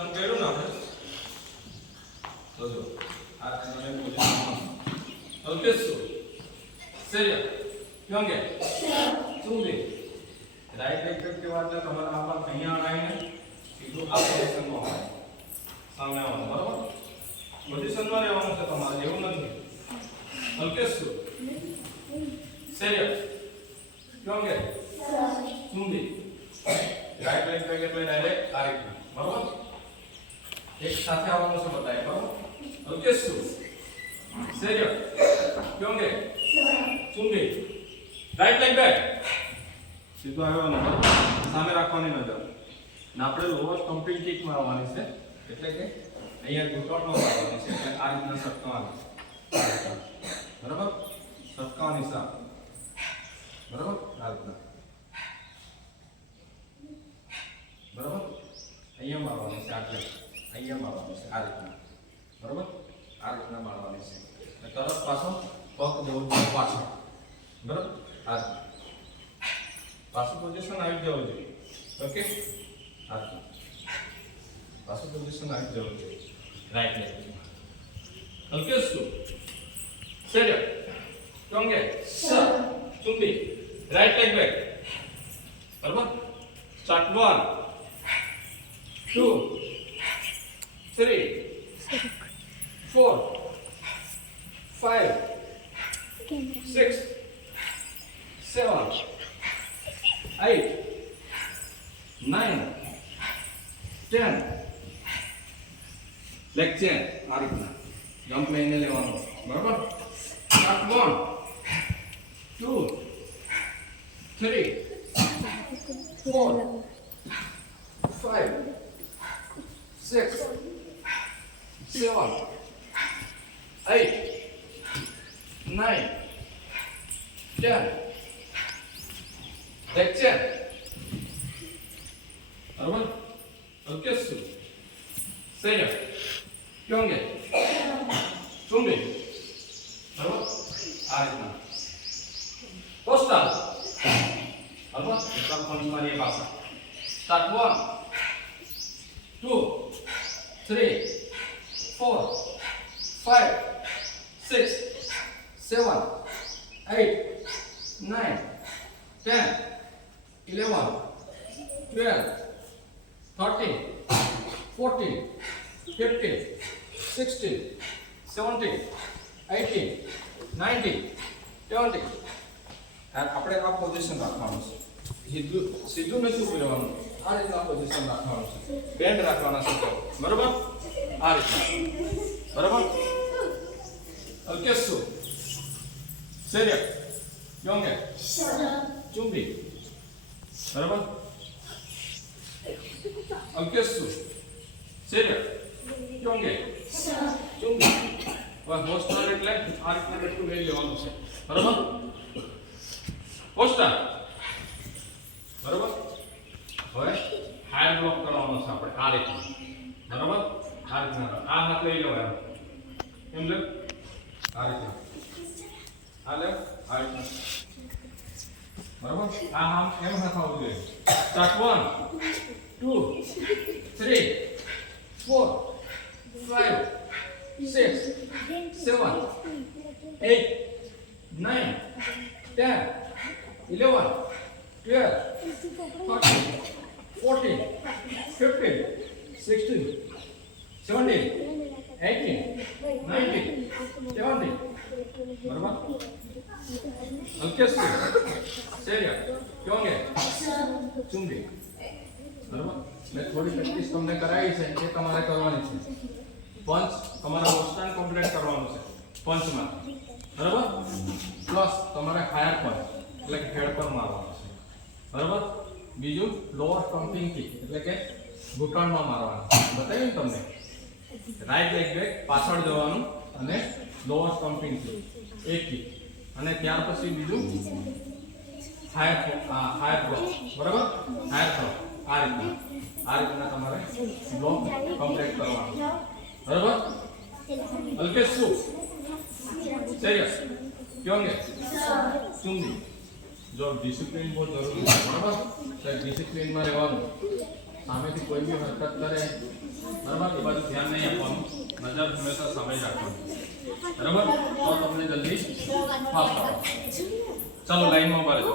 પોસ્ટન કર્યું ને આપણે તો જો આ તમે પોઝિશન ઓકે સરિયા ક્यों गए चूंगे राइट लेग के बाद में તમારે આ પર અહીંયા આવીને સીધું આ પોઝિશનમાં આવે સામે આવવાનું બરાબર પોઝિશનમાં રહેવાનું છે તમારે એવું નથી ઓકે સરિયા ક્यों गए चूंगे राइट लेग पे એટલે ડાયરેક્ટ આ રીતે બરાબર એક સાથે આવવાનું છે બતાય બરાબર ઓકે સરિયા ક્यों गए चूंगे રાઈટ લેગ બેક સીધું આવ્યો નંબર સામે રાખવાની નજર ને આપણે લોઅર કમ્પ્લીટ કિક મારવાની છે એટલે કે અહીંયા ઘૂંટણમાં મારવાની છે એટલે આ રીતના સટકાવાની બરાબર સટકાવાની સાથ બરાબર આ રીતના બરાબર અહીંયા મારવાની છે આટલે અહીંયા મારવાની છે આ રીતના બરાબર આ રીતના મારવાની છે અને તરત પાછો પગ જવું જોઈએ પાછળ બરાબર આ પાછું પોઝિશન આવી જવું જોઈએ ઓકે આ પાછું પોઝિશન આવી જવું જોઈએ રાઈટ લેગ ઓકે સરિયા ક્यों गए चुंबी राइट लेग बैक बराबर स्टार्ट 1 2 3 4 5 6 7 8 9 10 લેગ ચેન આ રીતના જમ્પ લઈને લેવાનો બરાબર સ્ટાર્ટ 1 2 3 4 5 6 7 8 9 10 લેગ ચેન બરાબર ઓકે સરિયા ક્यों गए चूंगे बराबर आ રીતના પોસ્ટર બરાબર એકદમ કોન્સમારી ભાષા સ્ટાર્ટ 1 2 3 4 5 6 7 8 9 10 11 12 13 14 15 16 17 18 19 20 આપણે આ પોઝિશન રાખવાનું છે સીધું નથી ઉભી રહેવાનું આ રીતના પોઝિશન રાખવાનું છે બેન્ડ રાખવાના છે બરાબર આ રીતના બરાબર ઓકે સરિયા ક્यों गए चुंबी बराबर ओके સરિયા ક્यों गए चुंबी બસ પોસ્ટર એટલે આ રીતના બેઠું લઈ લેવાનું છે બરાબર પોસ્ટર બરાબર હવે હાઈ બ્લોક કરવાનો છે આપણે આ રીતના બરાબર આ રીતના આ હાથ લઈ લેવાનો એમ લે આ રીતના આ લે આ રીતના બરાબર આ આમ એમ હાથ આવવું જોઈએ સ્ટાર્ટ 1 2 3 4 5 6 7 8 9 10 11 12 13 14 15 16 17 18 19 20 बराबर ओके सरिया क्यों गए चुंबी बराबर मैं थोड़ी प्रैक्टिस तुमने कराई है ये તમારે કરવાની છે પંચ તમારા પોસ્ટન કમ્પ્લીટ કરવાનું છે પંચમાં બરાબર પ્લસ તમારે હાયર પંચ એટલે કે હેડ પર મારવાનું છે બરાબર બીજું લોઅર સ્ટમ્પિંગ કિક એટલે કે ઘૂંટણમાં મારવાનું બતાવ્યું તમને રાઈટ લેગ બેક પાછળ જવાનું અને લોઅર સ્ટમ્પિંગ કિક એક કિક અને ત્યાર પછી બીજું હાયર થ્રો બરાબર હાયર થ્રો આ રીતના તમારે બ્લોક કમ્પ્લીટ કરવાનું બરાબર હલકે શું સરિયા ક્यों गए ચુંબી જો ડિસિપ્લિન બહુ જરૂરી છે બરાબર તો ડિસિપ્લિનમાં રહેવાનું સામેથી કોઈ બી હરકત કરે બરાબર એ બાજુ ધ્યાન નહીં આપવાનું, નજર હંમેશા સામે જ રાખવાની બરાબર, તો તમને જલ્દી ફાસ્ટ આવડે. ચાલો લાઈનમાં ઉભા રહેજો.